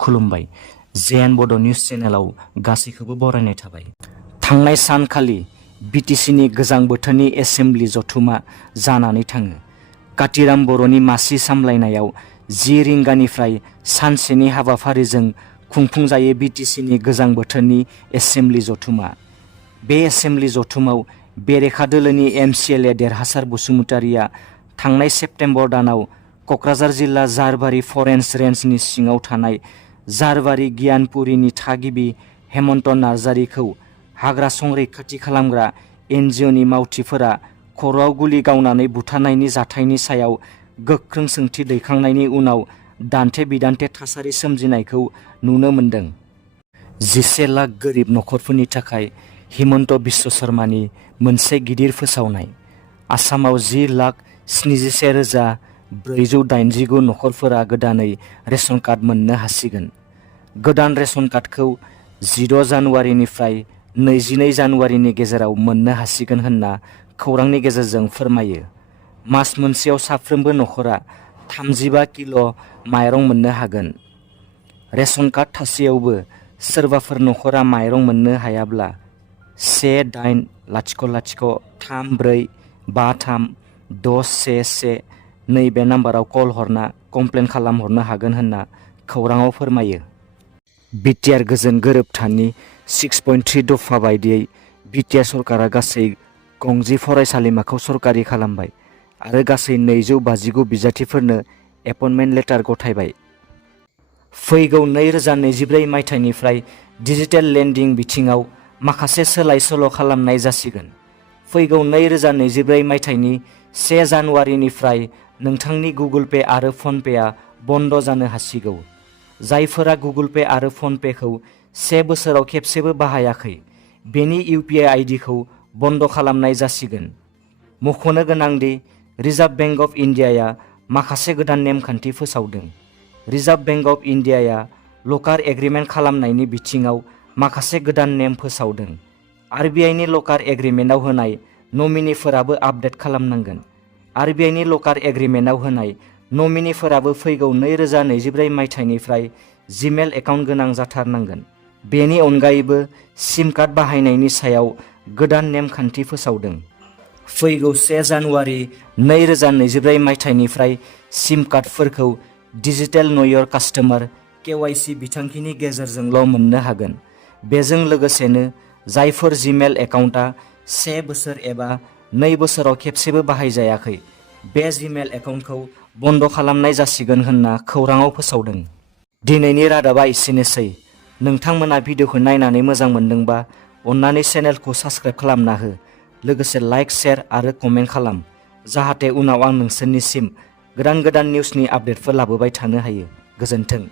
खुलुमबाय। जेएन बड' निउज चेनेलाव गासैखौबो बरायनाय थाबाय। थांनाय सानखालि बिटिसिनि गोजां बोथोरनि एसेम्बलि जथुमा जानानै थाङो। कातिराम बर'नि मासि सामलायनायाव 10 रिंगानिफ्राय सानसेनि हाबाफारिजों खुंफुंजायो बिटिसिनि गोजां बोथोरनि एसेम्बलि जथुमा। बे एसेम्बलि जथुमाव बेरेखा दोलोनि एमसिएलए देरहासार बसुमतारिया थांनाय सेप्तेम्बर दानाव क'क्राझार जिल्ला जारबारि फरेस्ट रेन्जनि सिङाव थानाय जारबारि गियानपुरिनि थागिबि हेमन्त नार्जारिखौ हाग्रा संरैखाथि खालामग्रा एनजिअ'नि मावथिफोरा खर'आव गुलि गावनानै बुथारनायनि जाथायनि सायाव गोख्रों सोंथि दैखांनायनि उनाव दान्थे बिदान्थे थासारि सोमजिनायखौ नुनो मोन्दों। 11 लाख गोरिब नखरफोरनि थाखाय हिमन्त बिश्व शर्मानि मोनसे गिदिर फोसावनाय। आसामाव 10,71,489 नखरफोरा गोदानै रेशन कार्ड मोननो हासिगोन। गोदान रेशन कार्डखौ 16 जानुवारिनिफ्राय 22 जानुवारिनि गेजेराव मोननो हासिगोन होनना खौरांनि गेजेरजों फोरमायो। मास मोनसेयाव साफ्रोमबो नखरा 35 किल' माइरं मोननो हागोन। रेशन कार्ड थासेयावबो सोरबाफोर नखरा माइरं मोननो हायाब्ला 1800345363 नैबे नाम्बाराव कल हरना कमप्लेन खालामहरनो हागोन होनना खौराङाव फोरमायो। BTR गोजोन गोरोबथानि 6.3 दफा बायदियै BTR सरकारा गासै गंजि फरायसालिमाखौ सरकारि खालामबाय आरो गासै 259 बिजाथिफोरनो एपइन्टमेन्ट लेटार गथायबाय। फैगौ 2024 मायथाइनिफ्राय डिजिटेल लेन्डिं बिथिङाव माखासे सोलाय सोल' खालामनाय जासिगोन। फैगौ 2024 मायथाइनि 1 जानुवारिनिफ्राय नोंथांनि गुगोल पे आरो फन पेआ बन्द जानो हासिगौ। जायफोरा गुगोल पे आरो फन पेखौ 1 बोसोराव खेबसेबो बाहायाखै, बेनि UPI आइडिखौ बन्द खालामनाय जासिगोन। मख'नो गोनांदि रिजार्भ बेंक अफ इन्डियाया माखासे गोदान नेमखान्थि फोसावदों। रिजार्भ बेंक अफ इन्डियाया लकार एग्रिमेन्ट खालामनायनि बिथिङाव माखासे गोदान नेम फोसावदों। RBIनि लकार एग्रिमेन्टआव होनाय नमिनिफोराबो आपडेट खालामनांगोन। RBIनि लकार एग्रिमेन्टआव होनाय नमिनिफोराबो फैगौ 2024 मायथाइनिफ्राय जीमेल एकाउन्ट गोनां जाथारनांगोन। बेनि अनगायैबो सिम कार्ड बाहायनायनि सायाव गोदान नेमखान्थि फोसावदों। फैगौ 1 जानुवारि 2024 मायथाइनिफ्राय सिम कार्डफोरखौ digital know your customer KYC बिथांखिनि गेजेरजोंल' मोननो हागोन। बेजों लोगोसेनो जायफोर जीमेल एकाउन्टआ 1 बोसोर एबा 2 बोसोराव खेबसेबो बाहायजायाखै, बे जीमेल एकाउन्टखौ बन्द खालामनाय जासिगोन होनना खौराङाव फोसावदों। दिनैनि रादाबा एसेनोसै। नोंथांमोना भिडिअखौ नायनानै मोजां मोनदोंबा अन्नानै चेनेलखौ साबस्क्राइब खालामना हो। लोगोसे लाइक, शेयार आरो कमेन्ट खालाम, जाहाथे उनाव आं नोंसोरनिसिम गोदान निउसनि आपडेटफोर लाबोबाय थानो हायो। गोजोन्थों।